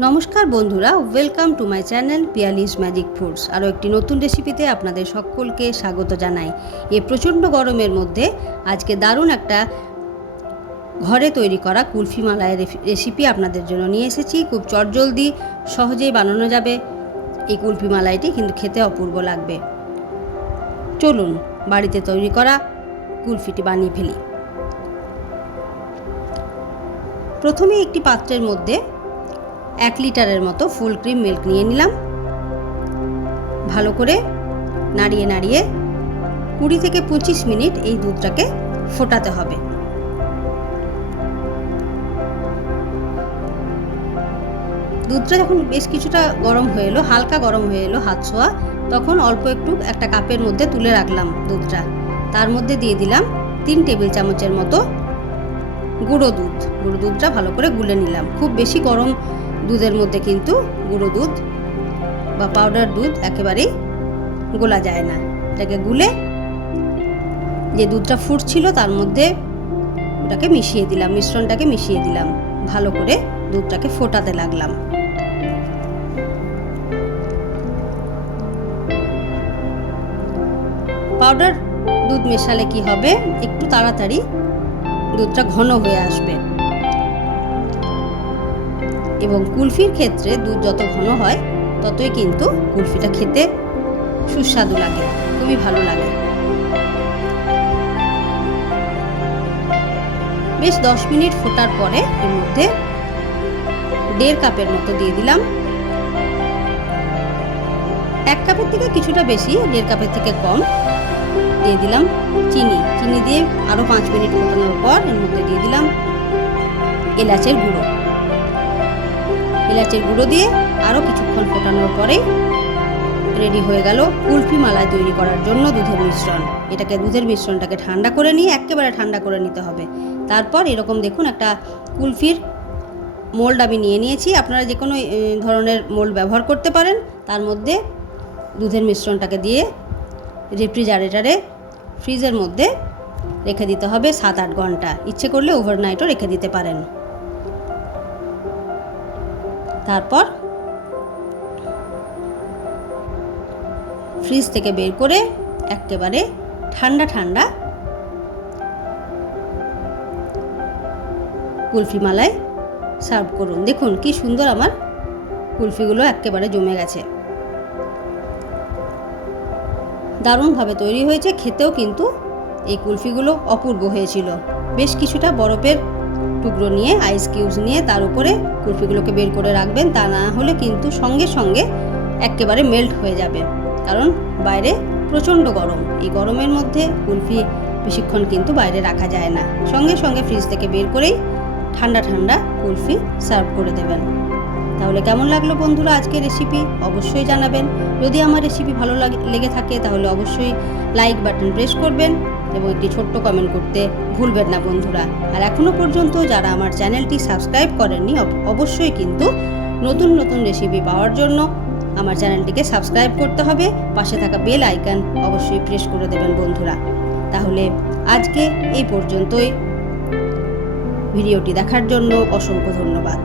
নমস্কার বন্ধুরা, welcome to my channel Piyali's magic foods. আরও একটি নতুন রেসিপিতে আপনাদের সকলকে স্বাগত জানাই। এই প্রচণ্ড গরমের মধ্যে আজকে দারুণ একটা ঘরে তৈরি করা কুলফি মালাইয়ের রেসিপি আপনাদের জন্য নিয়ে এসেছি। খুব চটজলদি সহজেই বানানো যাবে এই কুলফি মালাইটি, কিন্তু খেতে অপূর্ব লাগবে। চলুন বাড়িতে তৈরি করা কুলফিটি বানিয়ে ফেলি। প্রথমে একটি পাত্রের মধ্যে 1 লিটারের মতো ফুল ক্রিম মিল্ক নিয়ে নিলাম। ভালো করে নাড়িয়ে নাড়িয়ে 20 থেকে 25 মিনিট এই দুধটাকে ফোটাতে হবে। দুধটা যখন বেশ কিছুটা গরম হয়ে এলো, হালকা গরম হয়ে এলো হাত ছোঁয়া, তখন অল্প একটু একটা কাপের মধ্যে তুলে রাখলাম দুধটা। তার মধ্যে দিয়ে দিলাম 3 টেবিল চামচের মতো গুঁড়ো দুধটা ভালো করে গুলে নিলাম। খুব বেশি গরম দুধের মধ্যে কিন্তু গুঁড়ো দুধ বা পাউডার দুধ একেবারেই গোলা যায় না। এটাকে গুলে যে দুধটা ফুটছিল তার মধ্যে ওটাকে মিশিয়ে দিলাম, মিশ্রণটাকে মিশিয়ে দিলাম। ভালো করে দুধটাকে ফোটাতে লাগলাম। পাউডার দুধ মেশালে কি হবে, একটু তাড়াতাড়ি দুধটা ঘন হয়ে আসবে, এবং কুলফির ক্ষেত্রে দুধ যত ঘন হয় ততই কিন্তু কুলফিটা খেতে সুস্বাদু লাগে, খুবই ভালো লাগে। বেশ 10 মিনিট ফোটার পরে এর মধ্যে 1.5 কাপের মতো দিয়ে দিলাম। 1 কাপের থেকে কিছুটা বেশি, 1.5 কাপের থেকে কম দিয়ে দিলাম চিনি দিয়ে আরও 5 মিনিট ফোটানোর পর এর মধ্যে দিয়ে দিলাম এলাচের গুঁড়ো দিয়ে আরও কিছুক্ষণ ফোটানোর পরেই রেডি হয়ে গেল কুলফি মালাই তৈরি করার জন্য দুধের মিশ্রণ। দুধের মিশ্রণটাকে ঠান্ডা করে নিয়ে একেবারে ঠান্ডা করে নিতে হবে। তারপর এরকম দেখুন একটা কুলফির মোল্ড আমি নিয়ে নিয়েছি। আপনারা যে কোনো ধরনের মোল্ড ব্যবহার করতে পারেন। তার মধ্যে দুধের মিশ্রণটাকে দিয়ে রেফ্রিজারেটরে ফ্রিজের মধ্যে রেখে দিতে হবে 7-8 ঘন্টা। ইচ্ছে করলে ওভারনাইটও রেখে দিতে পারেন। তারপর ফ্রিজ থেকে বের করে একেবারে ঠান্ডা ঠান্ডা কুলফি মালাই সার্ভ করুন। দেখুন কি সুন্দর আমার কুলফিগুলো একেবারে জমে গেছে, দারুণভাবে তৈরি হয়েছে। খেতেও কিন্তু এই কুলফিগুলো অপূর্ব হয়েছিল। বেশ কিছুটা বরফের টুকরো নিয়ে, আইস কিউবস নিয়ে তার উপরে কুলফিগুলোকে বের করে রাখবেন। তা না হলে কিন্তু সঙ্গে সঙ্গে একেবারে মেল্ট হয়ে যাবে, কারণ বাইরে প্রচণ্ড গরম। এই গরমের মধ্যে কুলফি বেশিক্ষণ কিন্তু বাইরে রাখা যায় না। সঙ্গে সঙ্গে ফ্রিজ থেকে বের করেই ঠান্ডা ঠান্ডা কুলফি সার্ভ করে দেবেন। তাহলে কেমন লাগলো বন্ধুরা আজকের রেসিপি, অবশ্যই জানাবেন। যদি আমার রেসিপি ভালো লেগে থাকে তাহলে অবশ্যই লাইক বাটন প্রেস করবেন এবং একটি ছোট্ট কমেন্ট করতে ভুলবেন না বন্ধুরা। আর এখনও পর্যন্ত যারা আমার চ্যানেলটি সাবস্ক্রাইব করেননি, অবশ্যই কিন্তু নতুন নতুন রেসিপি পাওয়ার জন্য আমার চ্যানেলটিকে সাবস্ক্রাইব করতে হবে। পাশে থাকা বেল আইকন অবশ্যই প্রেস করে দেবেন বন্ধুরা। তাহলে আজকে এই পর্যন্তই। ভিডিওটি দেখার জন্য অসংখ্য ধন্যবাদ।